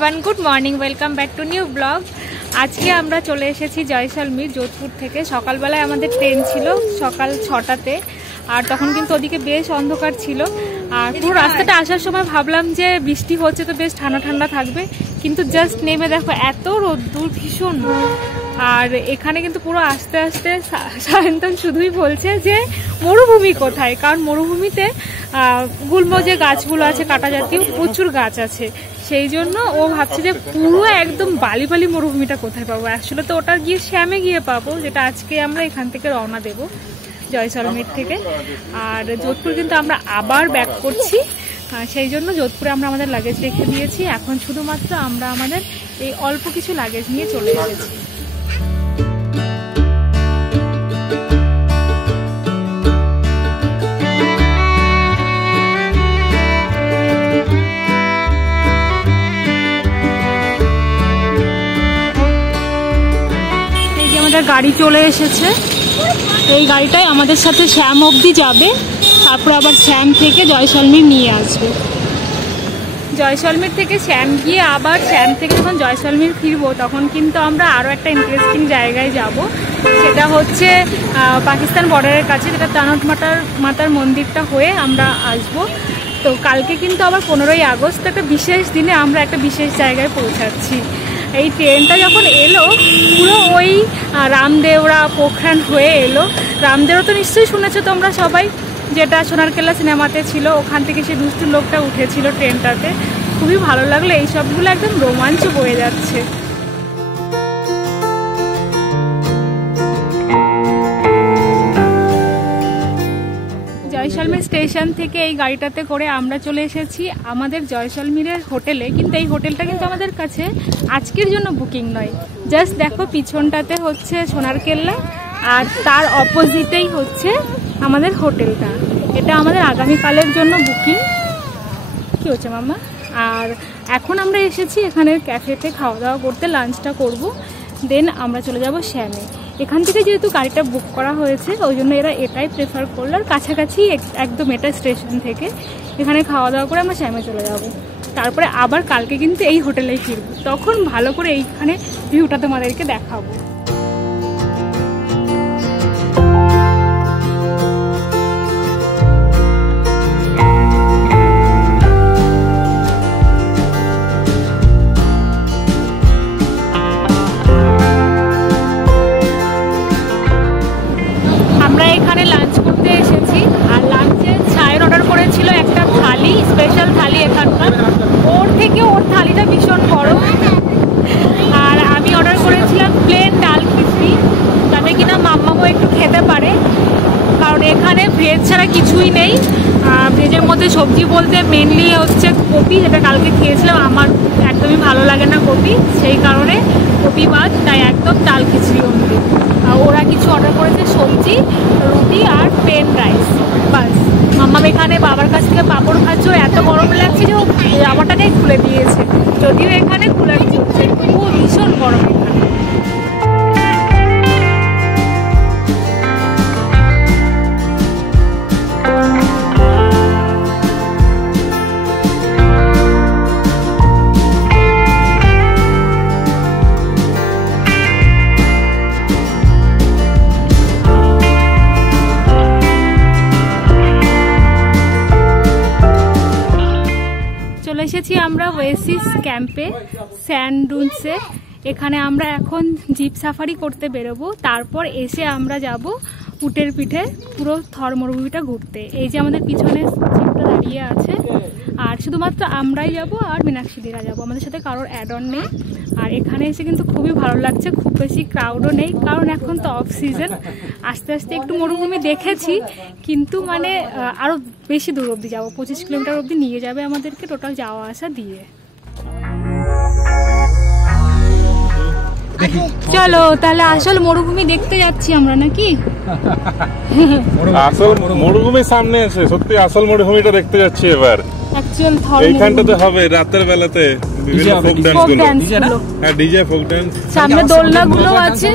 Everyone, good morning, welcome back to new blog. আজকে আমরা চলে এসেছি জয়সলমীর, যোধপুর থেকে। সকালবেলায় আমাদের ট্রেন ছিল সকাল 6টাতে, আর তখন কিন্তু ওদিকে বেশ অন্ধকার ছিল। আর পুরো রাস্তাটা আসার সময় ভাবলাম যে বৃষ্টি হচ্ছে তো বেশ ঠান্ডা ঠান্ডা থাকবে, কিন্তু জাস্ট নেমে দেখো এত রোদ্দুর ভীষণ। আর এখানে কিন্তু পুরো আস্তে আস্তে সায়ন্তন শুধুই বলছে যে মরুভূমি কোথায়, কারণ মরুভূমিতে গুল্ম যে গাছগুলো আছে কাটা জাতীয় প্রচুর গাছ আছে, সেই জন্য ও ভাবছে যে পুরো একদম বালি বালি মরুভূমিটা কোথায় পাবো। আসলে তো ওটা গিয়ে শ্যামে গিয়ে পাবো, যেটা আজকে আমরা এখান থেকে রওনা দেবো জয়সলমীর থেকে। আর যোধপুর কিন্তু আমরা আবার ব্যাক করছি, সেই জন্য যোধপুরে আমরা আমাদের লাগেজ রেখে দিয়েছি। এখন শুধুমাত্র আমরা আমাদের এই অল্প কিছু লাগেজ নিয়ে চলে এসেছি। গাড়ি চলে এসেছে, এই গাড়িটাই আমাদের সাথে শ্যাম অবধি যাবে, তারপর আবার শ্যাম থেকে জয়সলমীর নিয়ে আসবে। জয়সলমীর থেকে শ্যাম গিয়ে আবার শ্যাম থেকে যখন জয়সলমীর ফিরবো তখন কিন্তু আমরা আরও একটা ইন্টারেস্টিং জায়গায় যাব, সেটা হচ্ছে পাকিস্তান বর্ডারের কাছে, যেটা তানট মাতার মন্দিরটা হয়ে আমরা আসব। তো কালকে কিন্তু আবার 15ই আগস্ট, একটা বিশেষ দিনে আমরা একটা বিশেষ জায়গায় পৌঁছাচ্ছি। এই ট্রেনটা যখন এলো পুরো ওই রামদেওরা পোখরান হয়ে এলো। রামদেওরা তো নিশ্চয়ই শুনেছো তোমরা সবাই, যেটা সোনারকেল্লা সিনেমাতে ছিল, ওখান থেকে সেই দুষ্টু লোকটা উঠেছিল ট্রেনটাতে। খুবই ভালো লাগলো, এই সবগুলো একদম রোমাঞ্চ বয়ে যাচ্ছে। জয়সলমীর স্টেশন থেকে এই গাড়িটাতে করে আমরা চলে এসেছি আমাদের জয়সলমীরের হোটেলে। কিন্তু এই হোটেলটা কিন্তু আমাদের কাছে আজকের জন্য বুকিং নয়। জাস্ট দেখো পিছনটাতে হচ্ছে সোনারকেল্লা, আর তার অপোজিটেই হচ্ছে আমাদের হোটেলটা। এটা আমাদের আগামীকালের জন্য বুকিং। কি হচ্ছে মাম্মা? আর এখন আমরা এসেছি এখানের ক্যাফেতে খাওয়া দাওয়া করতে, লাঞ্চটা করব, দেন আমরা চলে যাব শ্যামে। এখান থেকে যেহেতু গাড়িটা বুক করা হয়েছে ওই জন্য এরা এটাই প্রেফার করলো, আর কাছাকাছি একদম এটা স্টেশন থেকে এখানে খাওয়া দাওয়া করে আমরা শ্যামে চলে যাব। তারপরে আবার কালকে কিন্তু এই হোটেলেই ফিরবো, তখন ভালো করে এইখানে ভিউটা তোমাদেরকে দেখাবো। এখানে লাঞ্চ করতে এসেছি, আর লাঞ্চে চায়ের অর্ডার করেছিল একটা থালি, স্পেশাল থালি এখানকার। ওর থেকে ওর থালিটা ভীষণ বড়। আর আমি অর্ডার করেছিলাম প্লেন ডাল খিচড়ি, যাতে কিনা মাম্মাও একটু খেতে পারে, কারণ এখানে ভেজ ছাড়া কিছুই নেই। ভেজের মধ্যে সবজি বলতে মেনলি হচ্ছে কপি, যেটা কালকে খেয়েছিলাম, আমার একদমই ভালো লাগে না কপি, সেই কারণে কপি বাদ, তাই একদম ডাল খিচড়ি অনলি। ওরা কিছু অর্ডার করেছে সবজি, রুটি আর প্লেন রাইস, বাস। মাম্মা এখানে বাবার কাছ থেকে পাঁপড় খাচ্ছ, এত গরম লাগছে যে ও জামাটাকেই খুলে দিয়েছে, যদিও এখানে কুলার চলছে, খুব ভীষণ গরম এখানে। এসেছি আমরা ওয়েসিস ক্যাম্পে, স্যান্ড ডুনসে। এখানে আমরা এখন জিপ সাফারি করতে বেরোবো, তারপর এসে আমরা যাব উটের পিঠে পুরো থর মরুভূমিটা ঘুরতে। এই যে আমাদের পিছনে জিপটা দাঁড়িয়ে আছে, আর শুধুমাত্র আমরাই যাব আর মীনাক্ষীদিরা যাব, আমাদের সাথে কারোর অ্যাড অন নেই। আর এখানে এসে কিন্তু খুবই ভালো লাগছে, খুব বেশি ক্রাউডও নেই, কারণ এখন তো অফ সিজন। আস্তে আস্তে একটু মরুভূমি দেখেছি, কিন্তু মানে আরও বেশি দূর অবধি যাবো, 25 কিলোমিটার অবধি নিয়ে যাবে আমাদেরকে টোটাল যাওয়া আসা দিয়ে। চলো তাহলে আসল মরুভূমি দেখতে যাচ্ছি আমরা, নাকি? আসল মরুভূমি সামনে আছে, সত্যি আসল মরুভূমিটা দেখতে যাচ্ছি এবার। অ্যাকচুয়াল এইখানটাতে হবে রাতের বেলাতে বিভিন্ন ফোক ডান্স গুলো। হ্যাঁ, ডিজে ফোক ডান্স, সামনে দোলনাগুলো আছে।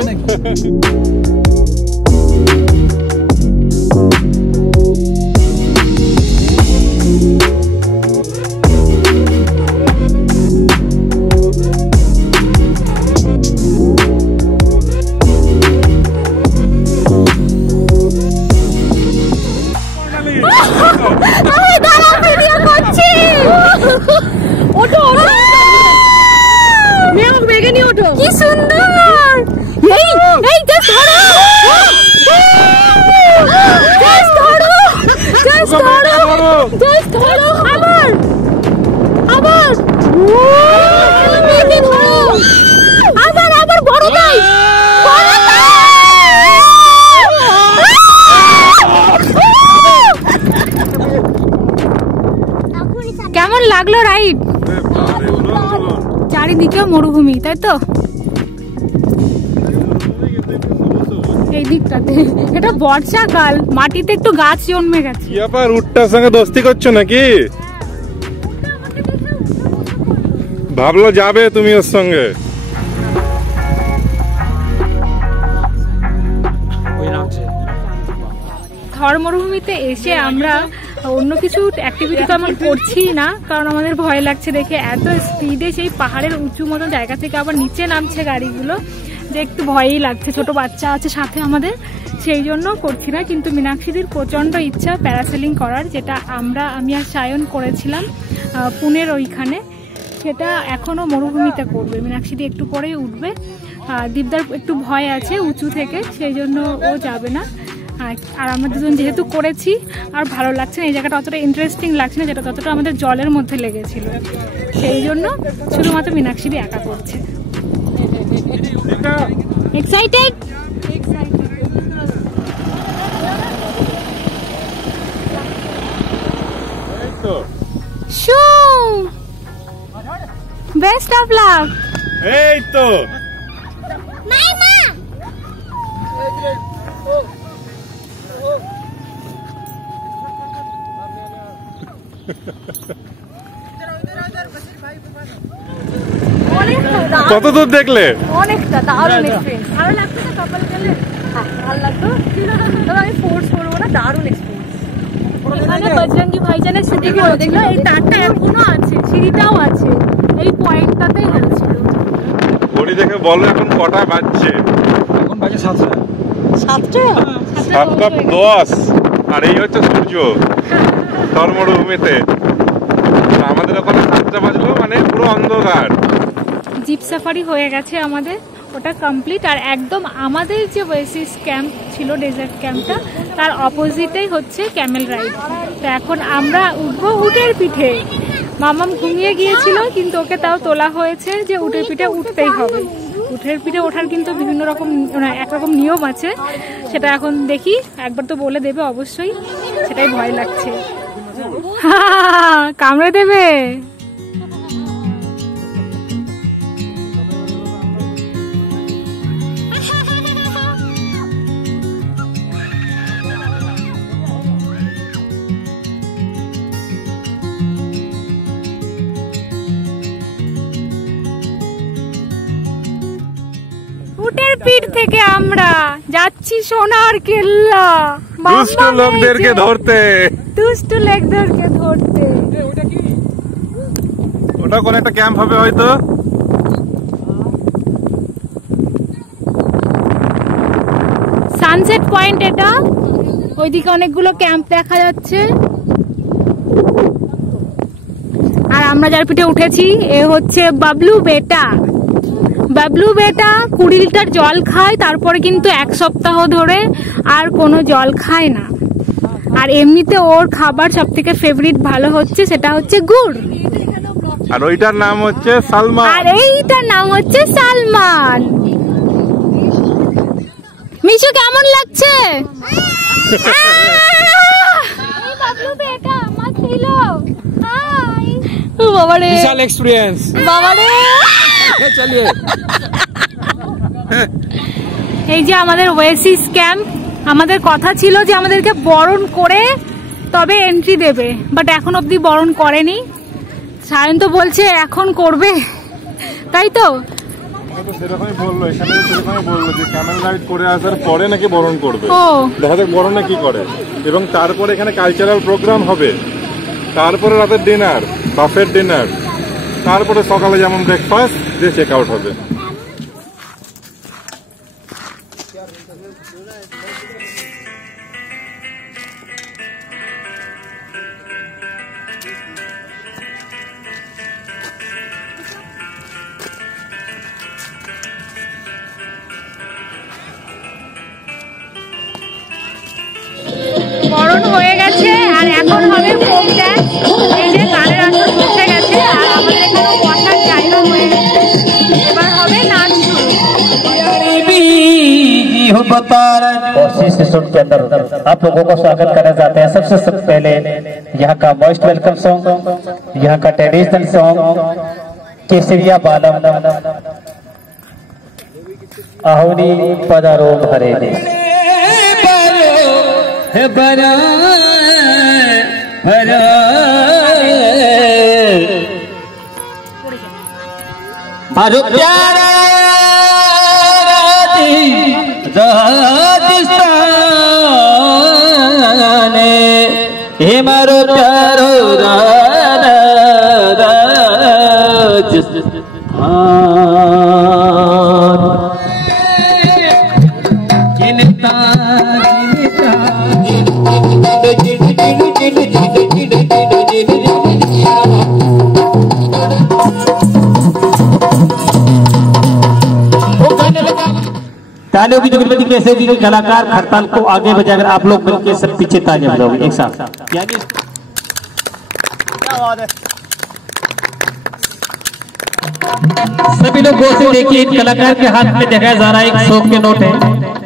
আবার আবার আবার আবার বড় গাই কেমন লাগলো রাইড? চারিদিকে মরুভূমি, তাই তো? এই দিকটাতে এটা বর্ষাকাল, মাটিতে একটু গাছ জন্মে গেছে। কি ব্যাপার, উটটার সঙ্গে দোস্তি করছো নাকি? ভাবলো যাবে তুমি ওর সঙ্গে। থর মরুভূমিতে এসে আমরা অন্য কিছু অ্যাক্টিভিটি তো আমরা করছি না, কারণ আমাদের ভয় লাগছে দেখে। এত স্পিডে সেই পাহাড়ের উঁচু মতো জায়গা থেকে আবার নিচে নামছে গাড়িগুলো, যে একটু ভয়ই লাগছে। ছোট বাচ্চা আছে সাথে আমাদের, সেই জন্য করছি না। কিন্তু মীনাক্ষীদির প্রচণ্ড ইচ্ছা প্যারাসেলিং করার, যেটা আমি আর সায়ন করেছিলাম পুনের ওইখানে। সেটা এখনও মরুভূমিতে করবে। মীনাক্ষীদি একটু পরেই উঠবে। দীপদার একটু ভয় আছে উঁচু থেকে, সেই জন্য ও যাবে না। আর আমরা দুজন যেহেতু করেছি আর ভালো লাগছে না, এই জায়গাটা অতটা ইন্টারেস্টিং লাগছে না যেটা ততটা আমাদের জলের মধ্যে লেগেছিল। সেই জন্য শুধুমাত্র মীনাক্ষীদি একা করছে। এক্সাইটেড? Best of luck. এই তো কত দূর দেখলে? অনেকটা দারুণ এক্সপেরিয়েন্স। ভালো লাগতো না কাপল গেলে? হ্যাঁ ভালো লাগতো, তবে আমি ফোর্স করবো না। দারুণ এক্সপেরিয়েন্স। এখানে বজরঙ্গি ভাইজানের সিঁড়ি হয়েছিল, এই তারটা এখনো আছে, সিঁড়িটাও আছে, এই পয়েন্টটাতেই হয়েছিল। ঘড়ি দেখে বলো এখন কটা বাজছে? এখন বাজে 7টা। 7:10। আর এই হচ্ছে সূর্য থর মরুভূমিতে। আমাদের ওখানে 7টা বাজলো, মানে পুরো অন্ধকার। জিপ সাফারি হয়ে গেছে আমাদের, ওটা কমপ্লিট। আর একদম আমাদের যে ওয়েসিস ক্যাম্প ছিল, ডেজার্ট ক্যাম্পটা, তার অপোজিটেই হচ্ছে ক্যামেল রাইড। তো এখন আমরা উঠবো উটের পিঠে। মামাম ঘুমিয়ে গিয়েছিল, কিন্তু ওকে তাও তোলা হয়েছে যে উটের পিঠে উঠতেই হবে। উটের পিঠে ওঠার কিন্তু বিভিন্ন রকম, একরকম নিয়ম আছে, সেটা এখন দেখি। একবার তো বলে দেবে অবশ্যই, সেটাই ভয় লাগছে। কামড়ে দেবে। উটের পিঠ থেকে আমরা যাচ্ছি সোনার কেল্লা, দুষ্ট লোকদেরকে ধরতে। দুষ্ট লোকদেরকে ধরতে। ওটা কোন একটা ক্যাম্প হবে হয়তো। সানসেট পয়েন্ট এটা, ওইদিকে অনেকগুলো ক্যাম্প দেখা যাচ্ছে। আর আমরা যার পিঠে উঠেছি এ হচ্ছে বাবলু বেটা। বাবলু বেটা 20 লিটার জল খায়, তারপরে কিন্তু 1 সপ্তাহ ধরে আর কোনো জল খায় না। আর এমনিতে ওর খাবার সব থেকে ফেভারিট ভালো হচ্ছে, সেটা হচ্ছে গুড়। আর ওইটার নাম হচ্ছে সালমান। আর এইটার নাম হচ্ছে সালমান। মিশু কেমন লাগছে? বাবলু বেটা আমার ছিল। হাই বাবারে, বিশাল এক্সপেরিয়েন্স বাবারে। চলিয়ে এই যে আমাদের ওয়েসিস ক্যাম্প, আমাদের কথা ছিল যে আমাদেরকে বরণ করে তবে এন্ট্রি দেবে, বাট এখন অবধি বরণ করেনি। সায়ন তো বলছে এখন করবে, তাই তো? সেরকমই বললো, এখানে সেরকমই বললো যে ক্যামেল রাইড করে আসার পরে নাকি বরণ করবে। ও দেখা যাক বরণে কি করে। এবং তারপরে এখানে কালচারাল প্রোগ্রাম হবে, তারপরে রাতের ডিনার, বাফেট ডিনার, তারপরে সকালে যেমন ব্রেকফাস্ট দিয়ে চেক আউট হবে। বরণ হয়ে গেছে আর এখন হবে ফোক ড্যান্স। इस रिसोर्ट के अंदर आप लोगों को स्वागत करना चाहते हैं। सबसे पहले यहाँ का मोस्ट वेलकम सॉन्ग, यहाँ का ट्रेडिशनल सॉन्ग केसरिया बालम आहुनी पधारो भरे देश मारो प्यारा राजस्थान हे मारो प्यारो तालियों की जुगलबंदी कैसे दी कलाकार हड़ताल को आगे बजाकर आप लोग मिलकर सब पीछे तालियां बजाओगे एक साथ। सभी लोग गौर से देखिए, इन कलाकार के हाथ में दिखाया जा रहा है एक 100 के नोट है।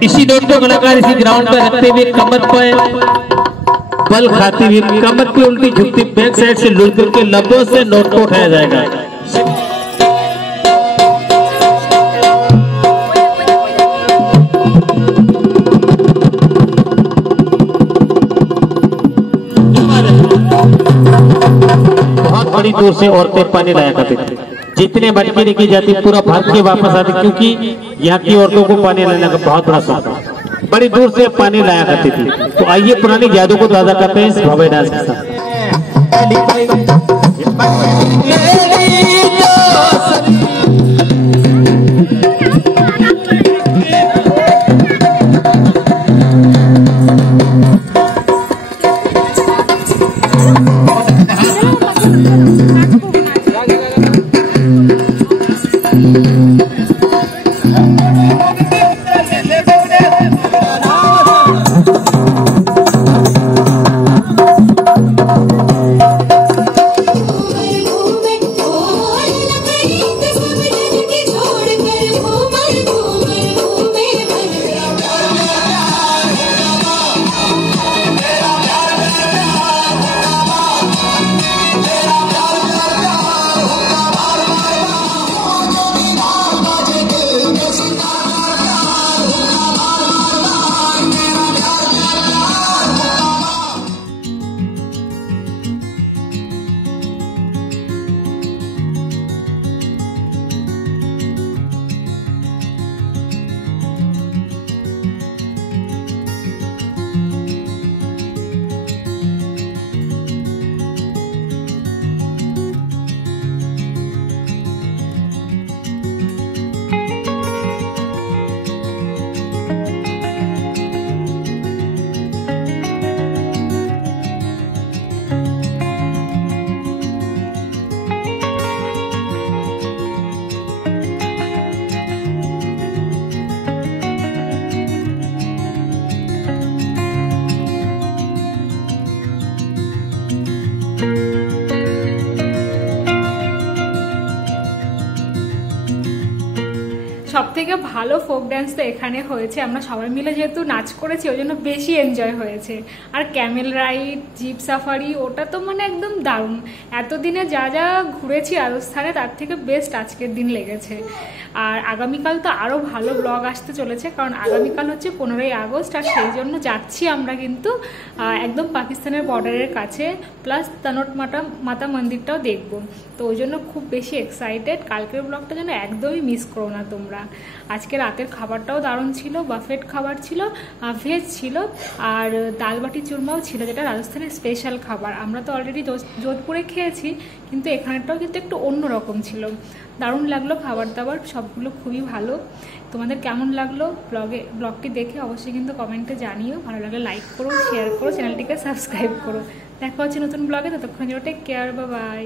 इसी नोट को कलाकार इसी ग्राउंड पर रखते हुए कमर पर बल खाती हुई कमर की उल्टी झुकती बैक साइड से लुढ़ करके लंबों से नोट को उठाया जाएगा। बहुत बड़ी दूर से औरतें पानी लाया करती थी, जितने मटकी लेके जाती पूरा भर के वापस आती, क्योंकि यहाँ की औरतों को पानी लाने का बहुत बड़ा शौक था। बड़ी दूर से पानी लाया करती थी। तो आइए पुरानी यादों को ताजा करते हैं इस भव्य डांस के साथ। সবথেকে ভালো ফোক ড্যান্স তো এখানে হয়েছে। আমরা সবাই মিলে যেহেতু নাচ করেছি ওই জন্য বেশি এনজয় হয়েছে। আর ক্যামেল রাইড, জিপ সাফারি, ওটা তো মানে একদম দারুণ। এতদিনে যা যা ঘুরেছি রাজস্থানে তার থেকে বেস্ট আজকের দিন লেগেছে। আর আগামীকাল তো আরও ভালো ব্লগ আসতে চলেছে, কারণ আগামীকাল হচ্ছে 15ই আগস্ট। আর সেই জন্য যাচ্ছি আমরা কিন্তু একদম পাকিস্তানের বর্ডারের কাছে, প্লাস তানোট মাতা মন্দিরটাও দেখব। তো ওই জন্য খুব বেশি এক্সাইটেড। কালকের ব্লগটা যেন একদমই মিস করো না তোমরা। আজকে রাতের খাবারটাও দারুণ ছিল, বাফেট খাবার ছিল, ভেজ ছিল, আর দাল বাটি চুরমাও ছিল, যেটা রাজস্থানের স্পেশাল খাবার। আমরা তো অলরেডি যোধপুরে খেয়েছি, কিন্তু এখানেরটাও কিন্তু একটু অন্যরকম ছিল। দারুণ লাগলো খাবার দাবার, সবগুলো খুবই ভালো। তোমাদের কেমন লাগলো ব্লগটি দেখে অবশ্যই কিন্তু কমেন্টে জানিও। ভালো লাগলে লাইক করো, শেয়ার করো, চ্যানেলটিকে সাবস্ক্রাইব করো। দেখা হচ্ছে নতুন ব্লগে। ততক্ষণ জন্য টেক কেয়ার, বাই বাই।